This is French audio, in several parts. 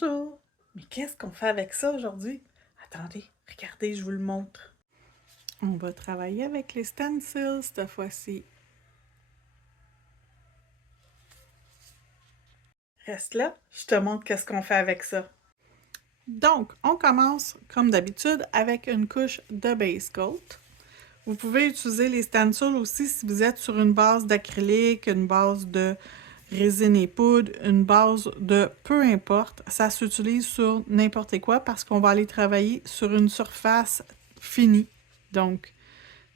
Bonjour! Mais qu'est-ce qu'on fait avec ça aujourd'hui? Attendez, regardez, je vous le montre. On va travailler avec les stencils cette fois-ci. Reste là, je te montre qu'est-ce qu'on fait avec ça. Donc, on commence comme d'habitude avec une couche de base coat. Vous pouvez utiliser les stencils aussi si vous êtes sur une base d'acrylique, une base de résine et poudre, une base de peu importe. Ça s'utilise sur n'importe quoi parce qu'on va aller travailler sur une surface finie. Donc,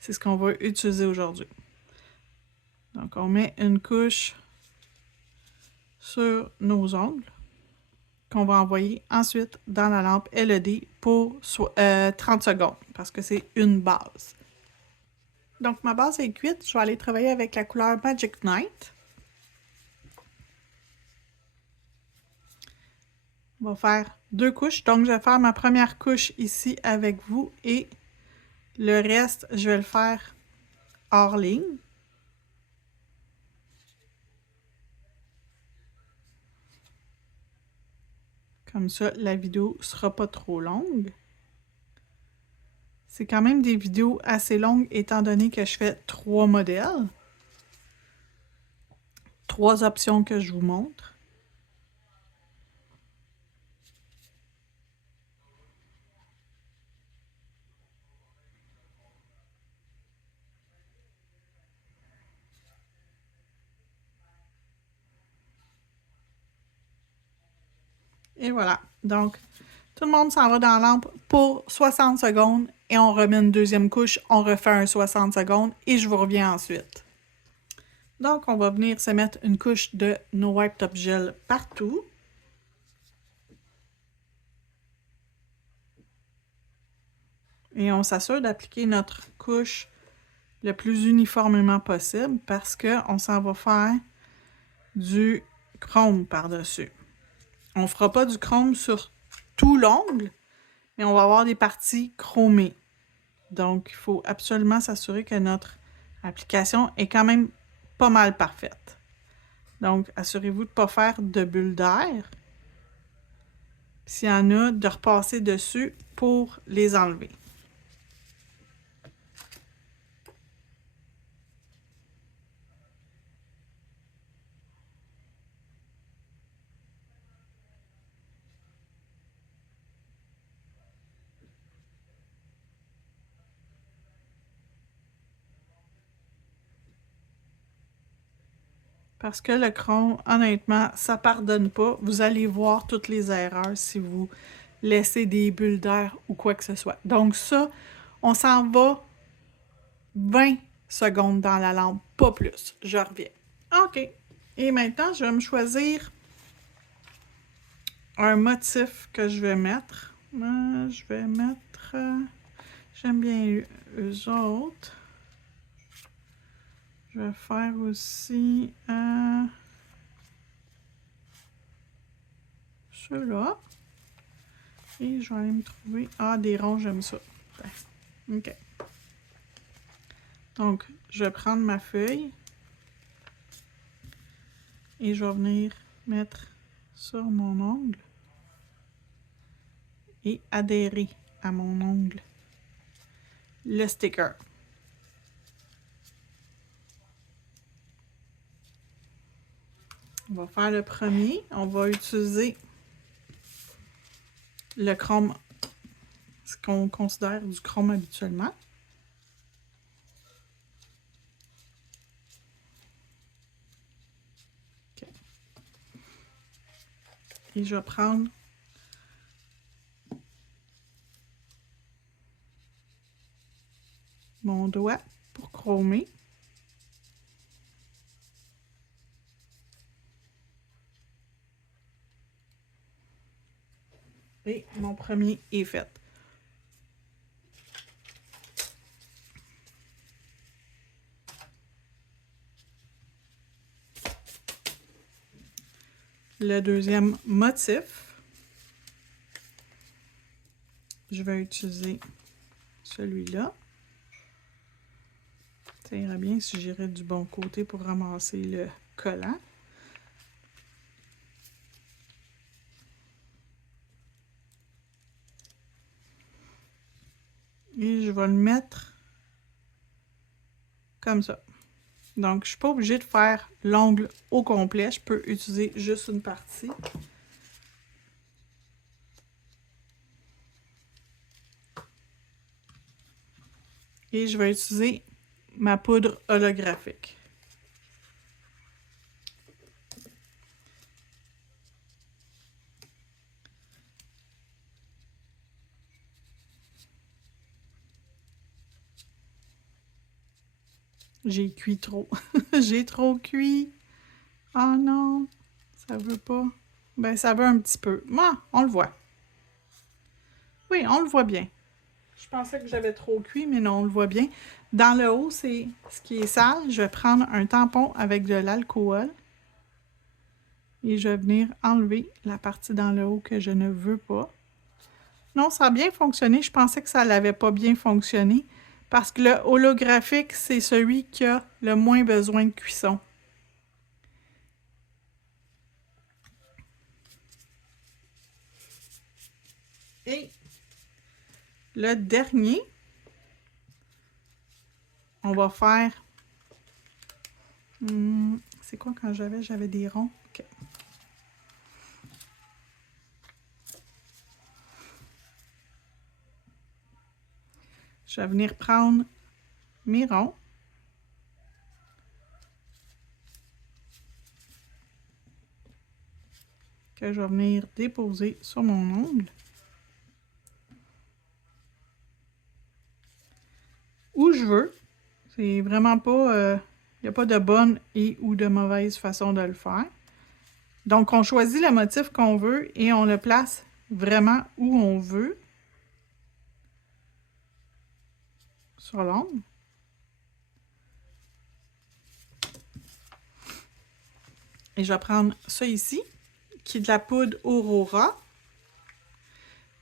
c'est ce qu'on va utiliser aujourd'hui. Donc, on met une couche sur nos ongles qu'on va envoyer ensuite dans la lampe LED pour 30 secondes parce que c'est une base. Donc, ma base est cuite. Je vais aller travailler avec la couleur Magic Night. On va faire deux couches. Donc, je vais faire ma première couche ici avec vous et le reste, je vais le faire hors ligne. Comme ça, la vidéo ne sera pas trop longue. C'est quand même des vidéos assez longues étant donné que je fais 3 modèles. 3 options que je vous montre. Et voilà. Donc, tout le monde s'en va dans la lampe pour 60 secondes et on remet une deuxième couche, on refait un 60 secondes et je vous reviens ensuite. Donc, on va venir se mettre une couche de No Wipe Top Gel partout. Et on s'assure d'appliquer notre couche le plus uniformément possible parce qu'on s'en va faire du chrome par-dessus. On ne fera pas du chrome sur tout l'ongle, mais on va avoir des parties chromées. Donc, il faut absolument s'assurer que notre application est quand même pas mal parfaite. Donc, assurez-vous de ne pas faire de bulles d'air. S'il y en a, de repasser dessus pour les enlever. Parce que le chrome, honnêtement, ça pardonne pas. Vous allez voir toutes les erreurs si vous laissez des bulles d'air ou quoi que ce soit. Donc ça, on s'en va 20 secondes dans la lampe, pas plus. Je reviens. OK. Et maintenant, je vais me choisir un motif que je vais mettre. Je vais mettre... j'aime bien eux autres. Je vais faire aussi ceux-là. Et je vais aller me trouver... Ah, des ronds, j'aime ça. OK. Donc, je vais prendre ma feuille et je vais venir mettre sur mon ongle et adhérer à mon ongle le sticker. On va faire le premier. On va utiliser le chrome, ce qu'on considère du chrome habituellement. Okay. Et je vais prendre mon doigt pour chromer. Et mon premier est fait. Le deuxième motif, je vais utiliser celui-là. Ça irait bien si j'irais du bon côté pour ramasser le collant. Et je vais le mettre comme ça. Donc, je ne suis pas obligée de faire l'ongle au complet. Je peux utiliser juste une partie. Et je vais utiliser ma poudre holographique. J'ai cuit trop. J'ai trop cuit. Oh non, ça veut pas. Ben, ça veut un petit peu. Moi, on le voit. Oui, on le voit bien. Je pensais que j'avais trop cuit, mais non, on le voit bien. Dans le haut, c'est ce qui est sale. Je vais prendre un tampon avec de l'alcool. Et je vais venir enlever la partie dans le haut que je ne veux pas. Non, ça a bien fonctionné. Je pensais que ça n'avait pas bien fonctionné. Parce que le holographique, c'est celui qui a le moins besoin de cuisson. Et le dernier, on va faire... c'est quoi quand j'avais des ronds? Okay. Je vais venir prendre mes ronds. Que je vais venir déposer sur mon ongle. Où je veux. C'est vraiment pas... il n'y a pas de bonne et ou de mauvaise façon de le faire. Donc, on choisit le motif qu'on veut et on le place vraiment où on veut. Sur l'ongle. Et je vais prendre ça ici, qui est de la poudre Aurora.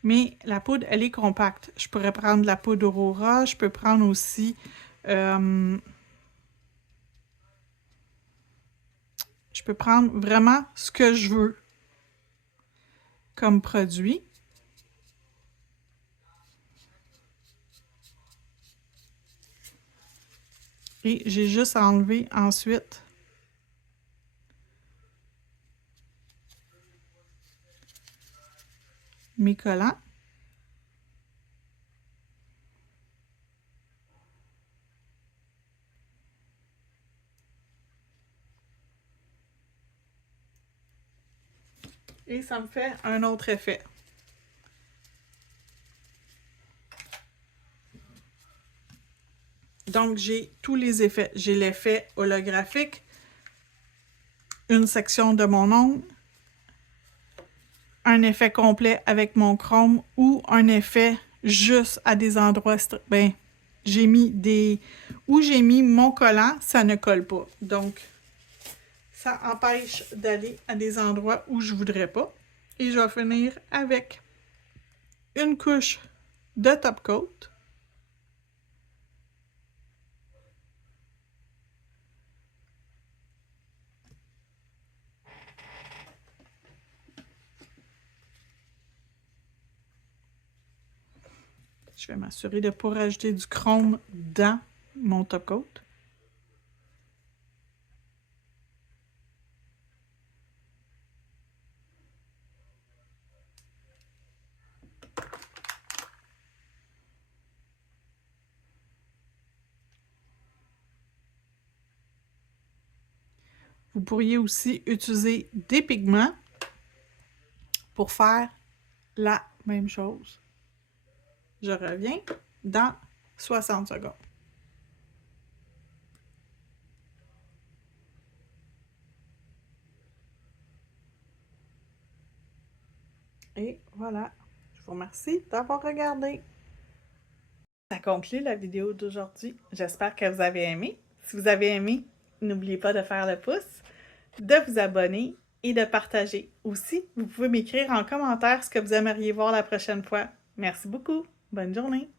Mais la poudre, elle est compacte. Je pourrais prendre de la poudre Aurora. Je peux prendre aussi... je peux prendre vraiment ce que je veux comme produit. Et j'ai juste à enlever ensuite mes collants. Et ça me fait un autre effet. Donc, j'ai tous les effets. J'ai l'effet holographique, une section de mon ongle, un effet complet avec mon chrome ou un effet juste à des endroits... Ben, j'ai mis des... Où j'ai mis mon collant, ça ne colle pas. Donc, ça empêche d'aller à des endroits où je voudrais pas. Et je vais finir avec une couche de top coat. Je vais m'assurer de ne pas rajouter du chrome dans mon top coat. Vous pourriez aussi utiliser des pigments pour faire la même chose. Je reviens dans 60 secondes. Et voilà. Je vous remercie d'avoir regardé. Ça conclut la vidéo d'aujourd'hui. J'espère que vous avez aimé. Si vous avez aimé, n'oubliez pas de faire le pouce, de vous abonner et de partager. Aussi, vous pouvez m'écrire en commentaire ce que vous aimeriez voir la prochaine fois. Merci beaucoup. Bonne journée.